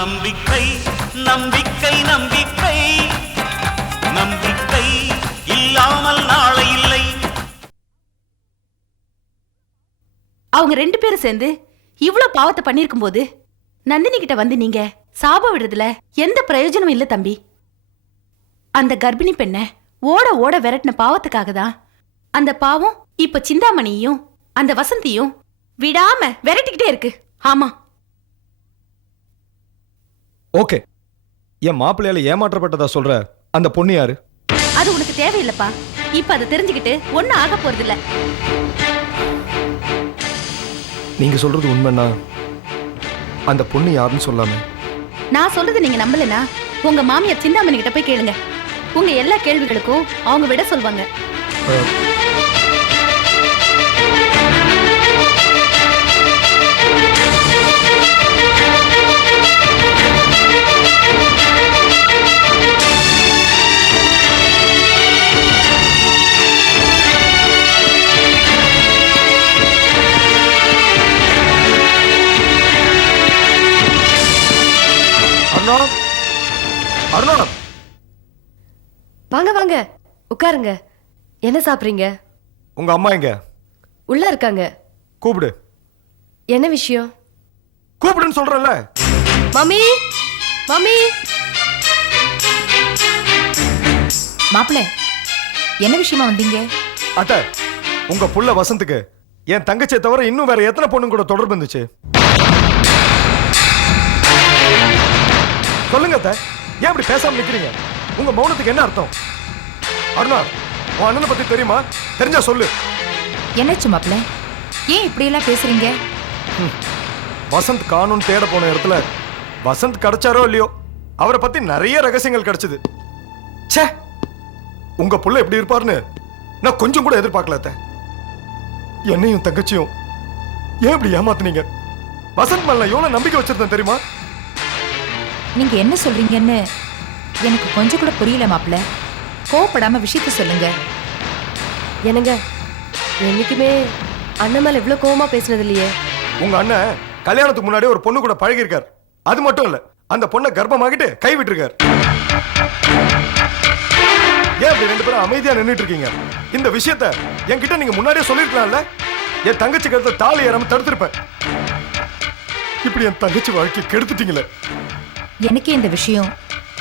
நம்பிக்கை நம்பிக்கை நம்பிக்கை நம்பிக்கை இல்லாமல் நாளை இல்லை. அவங்க 2 பேரும் சேர்ந்து இவ்வளவு பாவத்தை பண்ணிருக்கும் போது நந்தினி கிட்ட வந்து நீங்க சாபம் விடுறதுல எந்த பிரயோஜனமும் இல்ல தம்பி. அந்த கர்ப்பிணி பெண்ணை ஓட ஓட விரட்டின பாவத்துக்காக தான் அந்த பாவம் இப்ப சிந்தாமணியும் அந்த வசந்தியும் விடாம விரட்டிக்கிட்டே இருக்கு. ஆமா, ஓகே. என் மாப்பிள்ளையால ஏமாற்றப்பட்டதா சொல்ற அந்த பொண்ணு யாரு? அது உனக்கு தேவையில்லப்பா. இப்ப அதை தெரிஞ்சுக்கிட்டு ஒன்னும் ஆக போறது இல்ல. நீங்க சொல்றது உண்மைன்னா அந்த பொண்ணு யாருன்னு சொல்லாம. நான் சொல்றது நீங்க நம்பலனா உங்க மாமியார் சிந்தாமணி கிட்ட போய் கேளுங்க. உங்க எல்லா கேள்விகளுக்கும் அவங்க விட சொல்வாங்க. அருணாடம், வாங்க வாங்க உட்காருங்க. என்ன சாப்பிடுறீங்க? உங்க அம்மா எங்க? உள்ள இருக்காங்க. கூப்பிடு. என்ன விஷயம்? கூப்பிடுன்னு சொல்றல. Mummy mummy. மாப்பிள்ள, என்ன விஷயமா வந்தீங்க? அத்த, உங்க புள்ள வசந்துக்கு என் தங்கச்சியை தவிர இன்னும் வேற எத்தனை பொண்ணுங்க கூட தொடர்பு இருந்துச்சு? சொல்லுங்க அத்த, ஏன் இப்படி பேசாம நிக்கிறீங்க? உங்க மௌனத்துக்கு என்ன அர்த்தம்? அருணா, உன் அண்ணனை பத்தி தெரியுமா? தெரிஞ்சா சொல்லு. என்னாச்சு மாப்பிள்ள, ஏன் இப்படி எல்லாம் பேசுறீங்க? வசந்த் காணும் தேட போன இடத்துல வசந்த் கிடைச்சாரோ இல்லையோ, அவரை பத்தி நிறைய ரகசியங்கள் கிடைச்சது. ச்சே, உங்க புள்ள எப்படி இருப்பாருன்னு நான் கொஞ்சம் கூட எதிர்பார்க்கல அத்த. என்னையும் தங்கச்சியும் ஏன் இப்படி ஏமாத்துனீங்க? வசந்த் மேல எவ்வளவு நம்பிக்கை வச்சிருந்தேன் தெரியுமா? நீங்க என்ன சொல்றீங்கன்னு எனக்கு கொஞ்சம் கூட புரியல மாப்பிள்ள. கோவப்படாம விஷயத்த சொல்லுங்க. என்னங்க, என்னைக்குமே அண்ணன் மேல இவ்வளவு கோவமா பேசினது இல்லையே. உங்க அண்ணன் கல்யாணத்துக்கு முன்னாடி ஒரு பொண்ணு கூட பழகி இருக்கார். அது மட்டும் இல்ல, அந்த பொண்ணை கர்ப்பமாகிட்டு கை விட்டுருக்கார். ஏன் அப்படி 2 பேரும் அமைதியா நின்னுட்டு இருக்கீங்க? இந்த விஷயத்த என்கிட்ட நீங்க முன்னாடியே சொல்லிருக்கலாம்ல. என் தங்கச்சி கருத்த தாலி ஏறாம தடுத்திருப்பேன். இப்படி என் தங்கச்சி வாழ்க்கை கெடுத்துட்டீங்களே. எனக்கே இந்த விஷயம்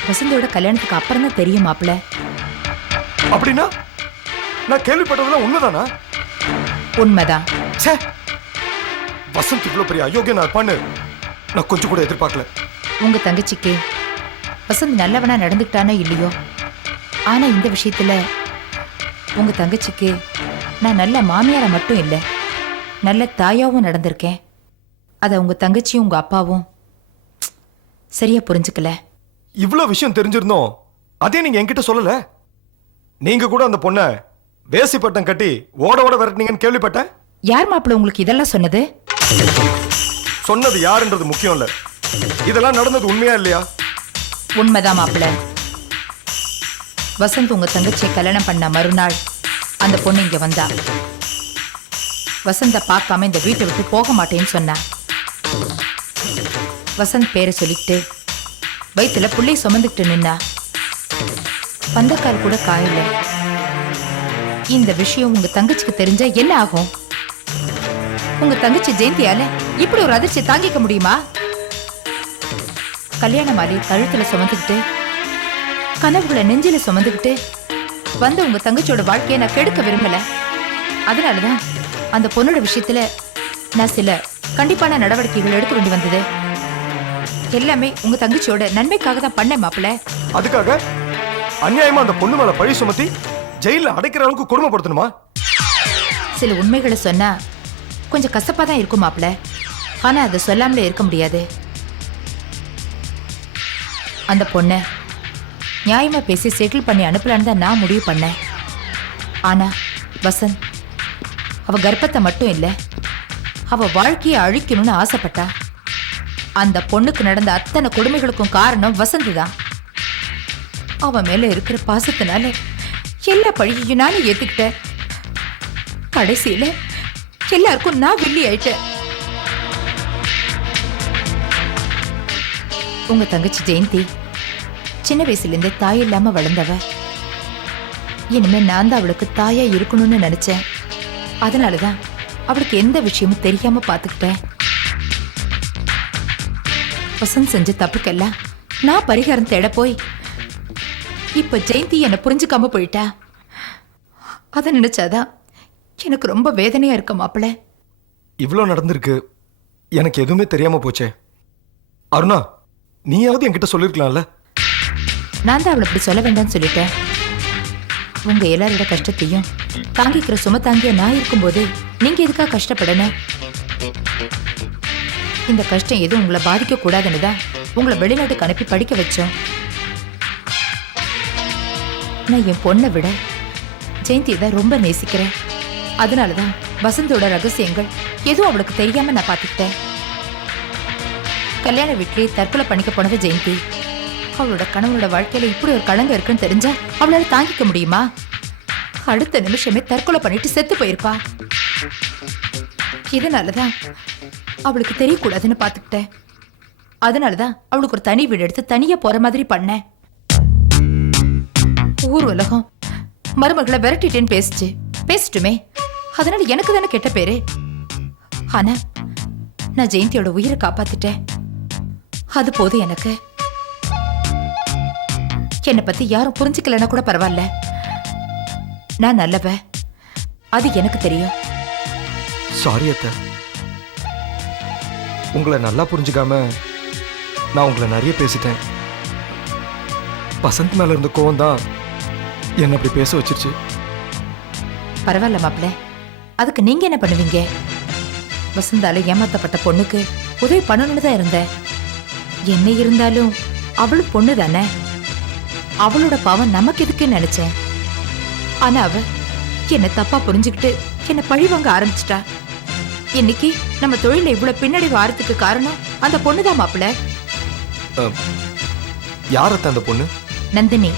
வசந்தோட கல்யாணத்துக்கு அப்புறம் தான் தெரியும் மாப்பிள்ள. அப்படின்னா நான் கேள்விப்பட்டதெல்லாம் உண்மைதானா? உண்மைதான். ச்சே, வசந்த் இவ்வளவு பெரிய அயோக்கியனா இருப்பான்னு நான் கொஞ்சம் கூட எதிர்பார்க்கல. உங்க தங்கச்சிக்கு வசந்த் நல்லவனா நடந்துக்கிட்டானோ இல்லையோ, ஆனா இந்த விஷயத்துல உங்க தங்கச்சிக்கு நான் நல்ல மாமியார மட்டும் இல்லை, நல்ல தாயாவும் நடந்திருக்கேன். அத உங்க தங்கச்சியும் உங்க அப்பாவும் சரியா புரிஞ்சுக்கல. இவ்வளவு விஷயம் தெரிஞ்சிருந்தோம், அதே நீங்க என்கிட்ட சொல்லல. நீங்க கூட அந்த பொண்ண வேசி பட்டம் கட்டி ஓட ஓட விரட்டினீங்கன்னு கேள்விப்பட்டேன். யார் மாப்பிள்ள உங்களுக்கு இதெல்லாம் சொன்னது? சொன்னது யாருன்றது முக்கியம் இல்ல, இதெல்லாம் நடந்தது உண்மையா இல்லையா? உண்மைதான் மாப்பிள்ள. வசந்த் உங்க தங்கச்சியை கல்யாணம் பண்ண மறுநாள் அந்த பொண்ணு இங்க வந்தா. வசந்த பார்க்காம இந்த வீட்டை விட்டு போக மாட்டேன்னு சொன்னா. வசந்த் பேரை சொல்லிக்கிட்டு வயிற்றுல புள்ளை சுமந்துக்கிட்டு நின்னா. பந்தக்கால் கூட காயல. இந்த விஷயம் உங்க தங்கச்சிக்கு தெரிஞ்சா என்ன ஆகும்? உங்க தங்கச்சி ஜெயந்தியால இப்படி ஒரு அதிர்ச்சி தாங்கிக்க முடியுமா? கல்யாண மாலி கழுத்துல சுமந்துக்கிட்டு, கனவுகளை நெஞ்சில சுமந்துக்கிட்டு வந்த உங்க தங்கச்சியோட வாழ்க்கையை நான் கெடுக்க விரும்பல. அதனாலதான் அந்த பொண்ணோட விஷயத்துல நான் சில கண்டிப்பான நடவடிக்கைகள் எடுக்க வேண்டி வந்தது. எல்லாமே உங்க தங்கச்சியோட நன்மைக்காக தான் பண்ணேன் மாப்பிள்ள. அதுக்காக அநியாயமா அந்த பொண்ணு மேல பழி சுமத்தி ஜெயில அடைக்கிற அளவுக்கு கொடுமைப்படுத்தணுமா? சில உண்மைகளை சொன்னா கொஞ்சம் கசப்பா தான் இருக்கும் மாப்பிள்ள. ஆனா அதை சொல்லாமலே இருக்க முடியாது. அந்த பொண்ண நியாயமா பேசி செட்டில் பண்ணி அனுப்பலான்னு தான் நான் முடிவு பண்ணேன். ஆனா வசந்த் அவ கர்ப்பத்தை மட்டும் இல்ல, அவ வாழ்க்கையை அழிக்கணும்னு ஆசைப்பட்டா. அந்த பொண்ணுக்கு நடந்த அத்தனை கொடுமைகளுக்கும் காரணம் வசந்த் தான். அவன் மேல இருக்கிற பாசத்தினால எல்லா பழியையும் நானும் ஏத்துக்கிட்டேன். கடைசியில எல்லாருக்கும் நான் வில்லி ஆயிட்டேன். உங்க தங்கச்சி ஜெயந்தி சின்ன வயசுல இருந்தே தாய் இல்லாம வளர்ந்தவ. இனிமே நான் தான் அவளுக்கு தாயா இருக்கணும்னு நினைச்சேன். அதனாலதான் அவளுக்கு எந்த விஷயமும் தெரியாம பாத்துக்கிட்டேன். வசந்த் செஞ்ச தப்புக்கெல்லாம் நான் பரிகாரம் தேட போய் இப்ப ஜெயந்தி என்னை புரிஞ்சுக்காம போயிட்டா. அதை நினைச்சாதான் எனக்கு ரொம்ப வேதனையா இருக்க மாப்பிள்ள. இவ்வளோ நடந்திருக்கு, எனக்கு எதுவுமே தெரியாம போச்சே. அருணா, நீயாவது என்கிட்ட சொல்லிருக்கலாம்ல. நான் தான் அவளை இப்படி சொல்ல வேண்டாம்னு சொல்லிட்டேன். உங்க எல்லாரோட கஷ்டத்தையும் தாங்கிக்கிற சும தாங்கிய நான் இருக்கும்போது நீங்க எதுக்காக கஷ்டப்படணும்? இந்த கஷ்டம் எதுவும் உங்களை பாதிக்க கூடாதுன்னு தான் உங்களை வெளிநாட்டுக்கு அனுப்பி படிக்க வச்சோம். நான் என் பொண்ணை விட ஜெயந்தியை தான் ரொம்ப நேசிக்கிறேன். அதனாலதான் வசந்தோட ரகசியங்கள் எதுவும் அவளுக்கு தெரியாம நான் பாத்துக்கிட்டேன். கல்யாண வீட்டிலேயே தற்கொலை பண்ணிக்க போனது ஜெயந்தி. அவளோட கணவனோட வாழ்க்கையில இப்படி ஒரு களங்கம் இருக்குன்னு தெரிஞ்சா அவளால தாங்கிக்க முடியுமா? அடுத்த நிமிஷமே தற்கொலை பண்ணிட்டு செத்து போயிருப்பா. இதனாலதான் அவளுக்கு தெரியக்கூடாதுன்னு பாத்துக்கிட்டேன். அதனாலதான் அவளுக்கு ஒரு தனி வீடு எடுத்து தனியா போற மாதிரி பண்ணேன். ஊர் உலகம் மருமகளை விரட்டிட்டேன்னு பேசிட்டுமே, அதனால எனக்கு தானே கெட்ட பேரு. ஆனா நான் ஜெயந்தியோட உயிரை காப்பாத்திட்டேன். அது போதும் எனக்கு. என்னை பத்தி யாரும் புரிஞ்சுக்கலன்னா கூட பரவாயில்ல, நான் நல்லவ, அது எனக்கு தெரியும். சாரி அத்தை, உங்களை நல்லா புரிஞ்சுக்காம நான் உங்களை நிறைய பேசிட்டேன். வசந்த் மேல இருந்த கோவம் தான் என்ன அப்படி பேச வச்சிருச்சு. பரவாயில்ல மாப்பிள்ள, அதுக்கு நீங்க என்ன பண்ணுவீங்க? வசந்தால ஏமாத்தப்பட்ட பொண்ணுக்கு உதவி பண்ணணும்னு தான் இருந்தேன். என்ன இருந்தாலும் அவளும் பொண்ணு தானே, அவளோட பாவம் நமக்கு எதுக்குன்னு நினைச்சேன். ஆனா அவ என்ன தப்பா புரிஞ்சுக்கிட்டு என்ன பழி வாங்க ஆரம்பிச்சிட்டா. இன்னைக்கு நம்ம தொழில இவ்வளவு பின்னாடி வாரத்துக்கு காரணம் அந்த பொண்ணுதான் மாப்பிள்ள. யார் அத்தை அந்த பொண்ணு? நந்தினி.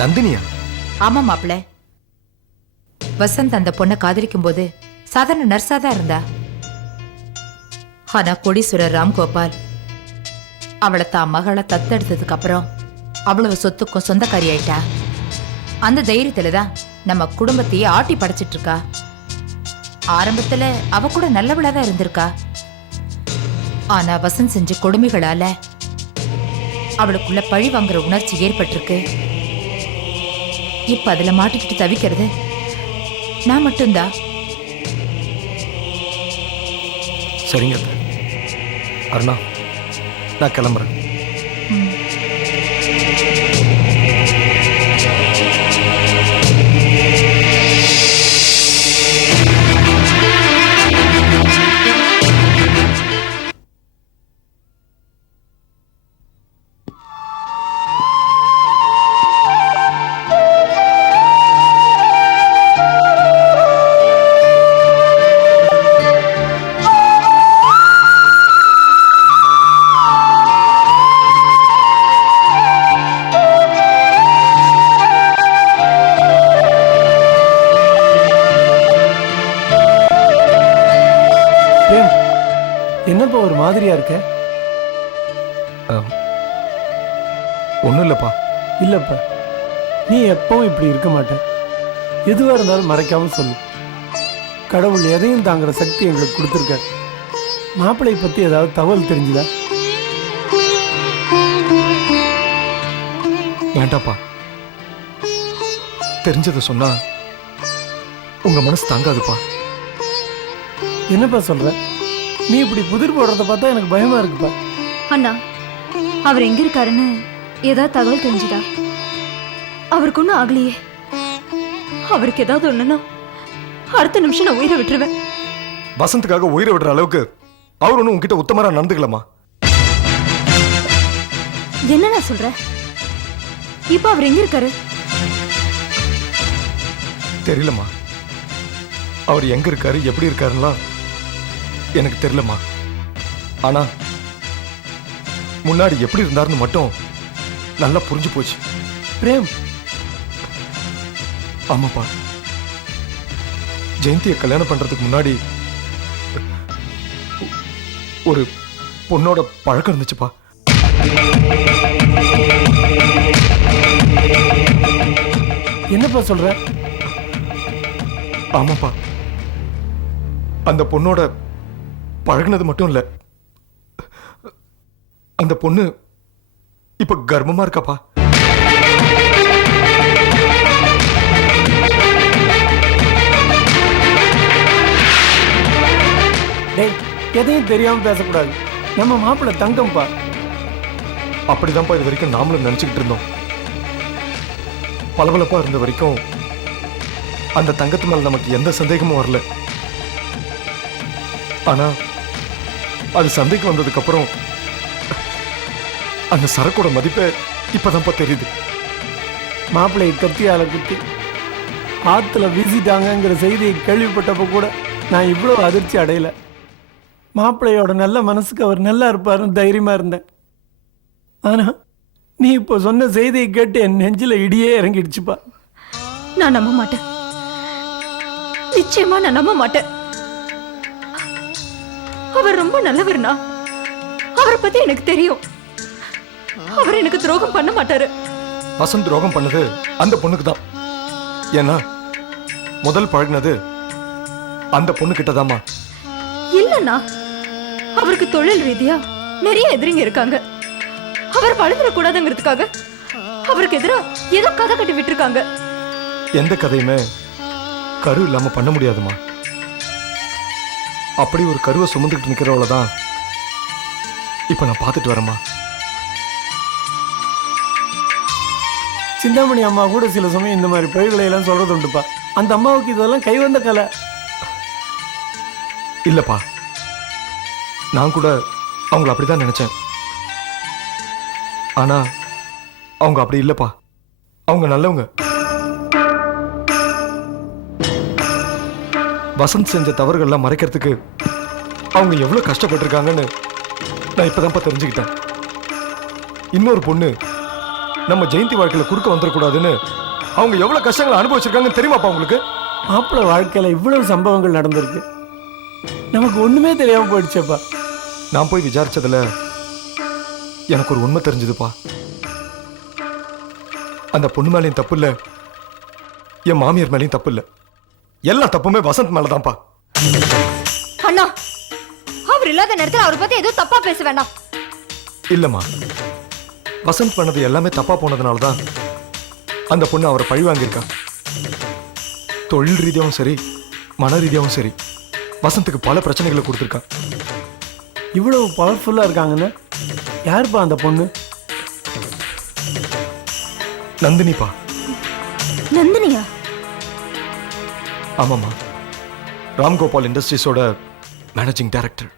நந்தினியா? ஆமா மாப்பிள்ள. வசந்த் அந்த பொண்ணை காதலிக்கும் போது சாதாரண நர்ஸா தான் இருந்தா. ஆனா கோடீஸ்வரர் ராம்கோபால் அவளை தான் மகளை தத்தெடுத்ததுக்கு அப்புறம் அவ்வளவு சொத்துக்கும் சொந்தக்காரி ஆயிட்டா. அந்த தைரியத்துலதான் நம்ம குடும்பத்தையே ஆட்டி படைச்சிட்டு இருக்கா. ஆரம்பத்துல அவ கூட நல்லவளாதான் இருந்திருக்கா. ஆனா வசந்த் செஞ்ச கொடுமைகளால அவளுக்குள்ள பழி வாங்குற உணர்ச்சி ஏற்பட்டிருக்கு. இப்ப அதுல மாட்டிக்கிட்டு தவிக்கிறது நான் மட்டும்தான். சரிங்க அத்தை. அருணா, நான் கிளம்புறேன். என்னப்பா ஒரு மாதிரியா இருக்க? ஒன்றும் இல்லைப்பா. இல்லப்பா, நீ எப்பவும் இப்படி இருக்க மாட்ட. எதுவாக இருந்தாலும் மறைக்காம சொல்லு. கடவுள் எதையும் தாங்குற சக்தி எங்களுக்கு கொடுத்துருக்காரு. மாப்பிள்ளை பற்றி ஏதாவது தகவல் தெரிஞ்சுதா? வேண்டாப்பா, தெரிஞ்சதை சொன்னா உங்க மனசு தாங்காதுப்பா. என்னப்பா சொல்ற? நீ இப்படி புதிர் போடுறத பார்த்தா எனக்கு பயமா இருக்குப்பா. அண்ணா, அவர் எங்க இருக்காருன்னு ஏதாவது தகவல் தெரிஞ்சுதா? அவருக்கு ஒன்றும் ஆகலையே. அவருக்கு ஏதாவது ஒண்ணுன்னா அடுத்த நிமிஷம் நான் உயிரை விட்டுருவேன். வசந்துக்காக உயிரை விடுற அளவுக்கு அவர் ஒன்றும் உங்ககிட்ட உத்தமரா நடந்துக்கலாமா? என்ன நான் சொல்ற? இப்ப அவர் எங்க இருக்காரு? தெரியலம்மா. அவர் எங்க இருக்காரு, எப்படி இருக்காருலாம் எனக்கு தெரியலம்மா. ஆனா முன்னாடி எப்படி இருந்தாருன்னு மட்டும் நல்லா புரிஞ்சு போச்சு. பிரேம், ஆமாப்பா, ஜெயந்தியை கல்யாணம் பண்றதுக்கு முன்னாடி ஒரு பொண்ணோட பழக்கம் இருந்துச்சுப்பா. என்னப்பா சொல்ற? ஆமாப்பா, அந்த பொண்ணோட பழகுனது மட்டும் இல்ல, அந்த பொண்ணு இப்ப கர்ப்பமா இருக்காப்பா. டேய், எதையும் தெரியாம பேசக்கூடாது. நம்ம மாப்பிள்ளை தங்கம்பா. அப்படிதான்ப்பா இது வரைக்கும் நாமளும் நினைச்சுக்கிட்டு இருந்தோம். பளபளப்பா இருந்த வரைக்கும் அந்த தங்கத்து மேல நமக்கு எந்த சந்தேகமும் வரல. ஆனா அது சந்தைக்கு வந்ததுக்கு அப்புறம் அந்த சரக்கோட மதிப்பை இப்பதான்ப்பா தெரியுது. மாப்பிள்ளையை கத்தியால குத்தி ஆத்துல வீசிட்டாங்கங்கிற செய்தியை கேள்விப்பட்டப்ப கூட நான் இவ்வளவு அதிர்ச்சி அடையல. மாப்பிள்ளையோட நல்ல மனசுக்கு அவர் நல்லா இருப்பாருன்னு தைரியமா இருந்தேன். ஆனா நீ இப்போ சொன்ன செய்தியை கேட்டு என் நெஞ்சில இடியே இறங்கிடுச்சுப்பா. நான் நம்ப மாட்டேன். நிச்சயமா நான் நம்ப மாட்டேன். அவர் ரொம்ப நல்லவர்னா, அவரை பத்தி எனக்கு தெரியும். அவர் எனக்கு துரோகம் பண்ண மாட்டாரு. வசந்த் துரோகம் பண்ணது அந்த பொண்ணுக்கு தான். ஏன்னா முதல் பழகினது அந்த பொண்ணு கிட்டதாமா. இல்லன்னா அவருக்கு தொழில் ரீதியா நிறைய எதிரிங்க இருக்காங்க. அவர் வளர்ந்துட கூடாதுங்கிறதுக்காக அவருக்கு எதிரா ஏதோ கதை கட்டி விட்டுருக்காங்க. எந்த கதையுமே கரு இல்லாம பண்ண முடியாதுமா. அப்படி ஒரு கருவை சுமந்துக்கிட்டு நிக்கிறவள தான் இப்ப நான் பார்த்துட்டு வரேம்மா. சிந்தாமணி அம்மா கூட சில சமயம் இந்த மாதிரி பழிகளை எல்லாம் சொல்றது உண்டுப்பா. அந்த அம்மாவுக்கு இதெல்லாம் கைவந்த கலை. இல்லப்பா, நான் கூட அவங்கள அப்படிதான் நினைச்சேன். ஆனா அவங்க அப்படி இல்லப்பா. அவங்க நல்லவங்க. வசந்த் செஞ்ச தவறுகள்லாம் மறைக்கிறதுக்கு அவங்க எவ்வளவு கஷ்டப்பட்டிருக்காங்கன்னு நான் இப்பதான்ப்பா தெரிஞ்சுக்கிட்டேன். இன்னொரு பொண்ணு நம்ம ஜெயந்தி வாழ்க்கையில குறுக்க வந்துடக்கூடாதுன்னு அவங்க எவ்வளவு கஷ்டங்களை அனுபவிச்சிருக்காங்கன்னு தெரியுமாப்பா உங்களுக்கு? மாப்பிள்ளை வாழ்க்கையில இவ்வளவு சம்பவங்கள் நடந்திருக்கு, நமக்கு ஒண்ணுமே தெரியாம போயிடுச்சப்பா. நான் போய் விசாரிச்சதுல எனக்கு ஒரு உண்மை தெரிஞ்சதுப்பா. அந்த பொண்ணு மேலேயும் தப்பு இல்ல, என் மாமியார் மேலேயும் தப்பு இல்ல. எல்லா தப்புமே வசந்த் மேலதான்ப்பா. அண்ணா, அவர் இல்லாத நேரத்தில் அவரை பத்தி ஏதோ தப்பா பேச வேண்டாம். இல்லம்மா, வசந்த் பண்ணது எல்லாமே தப்பா போனதுனாலதான் அந்த பொண்ணு அவரை பழி வாங்கியிருக்கா. தொழில் ரீதியாவும் சரி, மன ரீதியாவும் சரி, வசந்துக்கு பல பிரச்சனைகளை கொடுத்துருக்கா. இவ்வளவு பவர்ஃபுல்லா இருக்காங்கன்னு யாருப்பா அந்த பொண்ணு? நந்தினிப்பா. நந்தினியா? ஆமாம்மா, ராம்கோபால் இண்டஸ்ட்ரீஸோட மேனேஜிங் டைரக்டர்.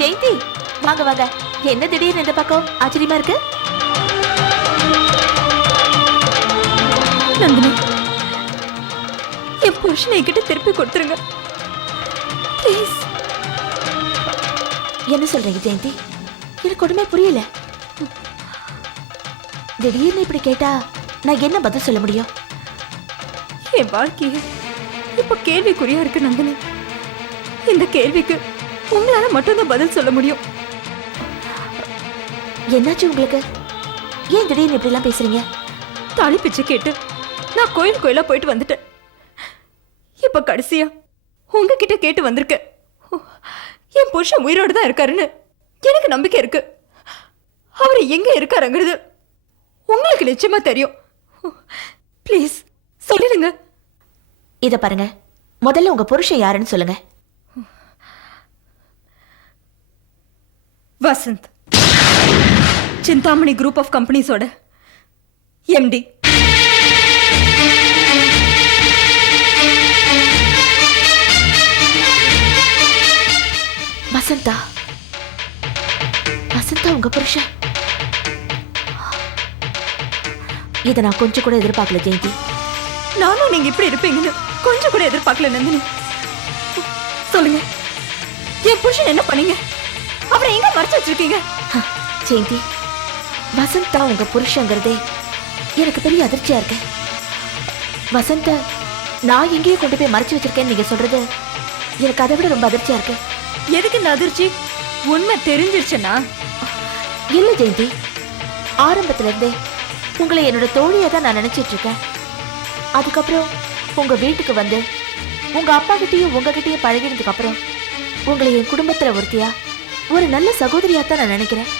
ஜெயந்தி, வாங்க வாங்க. என்ன திடீர்னு இந்த பக்கம்? ஆச்சரியமா இருக்கு. நந்தினி, என் புருஷனை என்கிட்ட திருப்பி கொடுத்துருங்க ப்ளீஸ். என்ன சொல்றீங்க ஜெயந்தி? எனக்கு ஒண்ணுமே புரியல. திடீர்னு இப்படி கேட்டா நான் என்ன பதில் சொல்ல முடியும்? என் வாழ்க்கையே இப்ப கேள்விக்குறியா இருக்கு நந்தினி. இந்த கேள்விக்கு உங்களால மட்டும்தான் பதில் சொல்ல முடியும். என்னாச்சு உங்களுக்கு? ஏன் திடீர்னு இப்படி எல்லாம் பேசுறீங்க? தாலி பிச்சை கேட்டு நான் கோயில் கோயிலா போயிட்டு வந்துட்டேன். இப்ப கடைசியா உங்ககிட்ட கேட்டு வந்திருக்கேன். என் புருஷன் உயிரோடு தான் இருக்காருன்னு எனக்கு நம்பிக்கை இருக்கு. அவர் எங்க இருக்காருங்கிறது உங்களுக்கு நிச்சயமா தெரியும். ப்ளீஸ் சொல்லிடுங்க. இத பாருங்க, முதல்ல உங்க புருஷன் யாருன்னு சொல்லுங்க. வசந்த், சிந்தாமணி குரூப் ஆஃப் கம்பெனிஸோட எம்டி. வசந்தா? வசந்தா உங்க புருஷன்? இதை நான் கொஞ்சம் கூட எதிர்பார்க்கல ஜெயந்தி. நானும் நீங்க இப்படி இருப்பீங்கன்னு கொஞ்சம் கூட எதிர்பார்க்கல நந்தினி. சொல்லுங்க, என் புருஷன் என்ன பண்ணீங்க? அப்புறம் எங்க மறைச்சு வச்சிருக்கீங்க? ஜெயந்தி, வசந்த் தான் உங்க புருஷங்கிறதே எனக்கு பெரிய அதிர்ச்சியா இருக்கு. வசந்த நான் எங்கேயோ கொண்டு போய் மறைச்சு வச்சிருக்கேன்னு நீங்க சொல்றது எனக்கு அதை விட ரொம்ப அதிர்ச்சியா இருக்கு. எதுக்கு இந்த அதிர்ச்சி? உண்மை தெரிஞ்சிருச்சுன்னா? இல்ல ஜெயந்தி, ஆரம்பத்துல இருந்தே உங்களை என்னோட தோழியா தான் நான் நினைச்சிட்டு இருக்கேன். அதுக்கப்புறம் உங்க வீட்டுக்கு வந்து உங்க அப்பா கிட்டயும் உங்ககிட்டயும் பழகினதுக்கு அப்புறம் உங்களை என் குடும்பத்துல ஒருத்தியா, ஒரு நல்ல சகோதரியா தான் நான் நினைக்கிறேன்.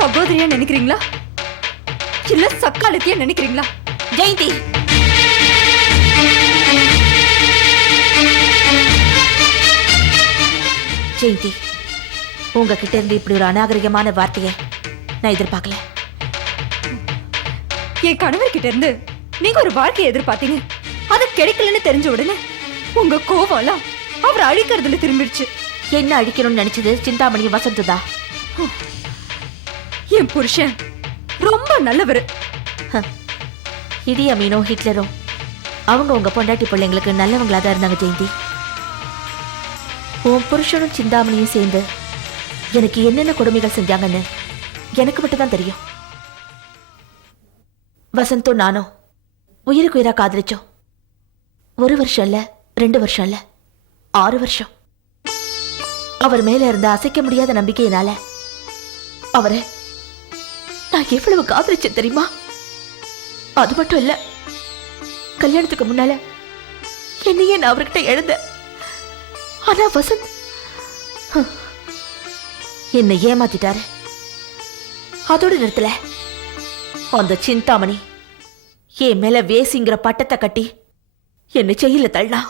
சகோதரியா நினைக்கிறீங்களா இல்ல சக்காலத்தியா நினைக்கிறீங்களா? ஜெயந்தி, ஜெயந்தி, உங்ககிட்ட இருந்து இப்படி ஒரு அநாகரிகமான வார்த்தையை நான் எதிர்பார்க்கல. என் கணவர்கிட்ட இருந்து நீங்க ஒரு வாழ்க்கையை எதிர்பார்த்தீங்க, அது கிடைக்கலன்னு தெரிஞ்ச உடனே உங்க கோவம்லாம் அவர் அழிக்கிறதுல திரும்பிடுச்சு. என்ன அழிக்கணும்னு நினைச்சது சிந்தாமணி வசந்த் தான். என் புருஷன் ரொம்ப நல்லவர். இடி அமீனோ ஹிட்லரோ அவங்க உங்க பொண்டாட்டி பிள்ளைங்களுக்கு நல்லவங்களா தான் இருந்தாங்க ஜெயந்தி. உன் புருஷனும் சிந்தாமணியும் சேர்ந்து எனக்கு என்னென்ன கொடுமைகள் செஞ்சாங்கன்னு எனக்கு மட்டும் தான் தெரியும். வசந்தும் நானும் உயிருக்கு உயிரா காதலிச்சோம். 1 வருஷம் இல்ல, 2 வருஷம் இல்ல, 6 வருஷம். அவர் மேல இருந்த அசைக்க முடியாத நம்பிக்கையினால அவரை நான் எவ்வளவு காதலிச்சேன் தெரியுமா? அது மட்டும் இல்ல, கல்யாணத்துக்கு முன்னால என்னையே நான் அவர்கிட்ட எழுந்தேன். ஆனா வசந்த் என்னை ஏமாத்திட்டாரு. அதோட நிறுத்தல, அந்த சிந்தாமணி என் மேல வேசிங்கிற பட்டத்தை கட்டி என்னை செயல தள்ளா.